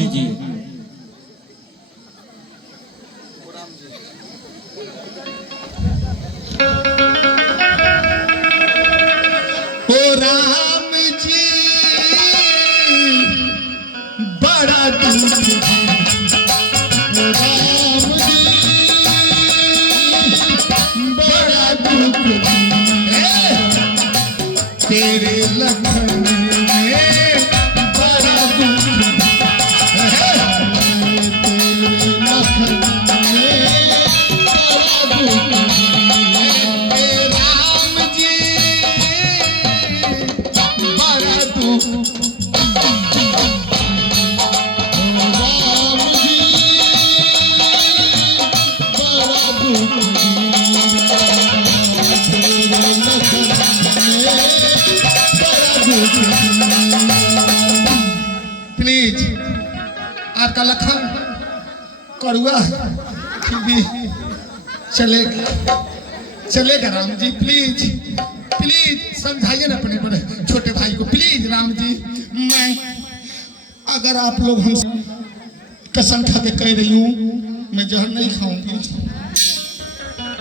लीजिए। ओ राम जी बड़ा दुख जी, ओ राम जी बड़ा दुख जी, तेरे लखन में बड़ा दुख जी, तेरे लखन में बड़ा दुख जी, राम जी बड़ा दुख, राम जी बड़ा दुख, तेरे लखन में बड़ा दुख। प्लीज आपका लखन कड़ुआ भी चलेगा, चलेगा राम जी, प्लीज प्लीज समझाइए ना अपने बड़े छोटे भाई को, प्लीज राम जी। मैं अगर आप लोग हम कसम खा के कह रही हूँ मैं जहर नहीं खाऊंगी,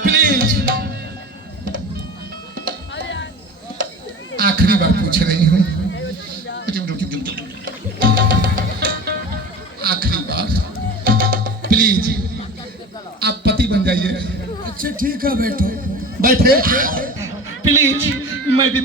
प्लीज आखिरी बार पूछ रही हूँ, आखिरी बार प्लीज आप पति बन जाइए। अच्छा ठीक है, बैठो। बैठे प्लीज, मैं भी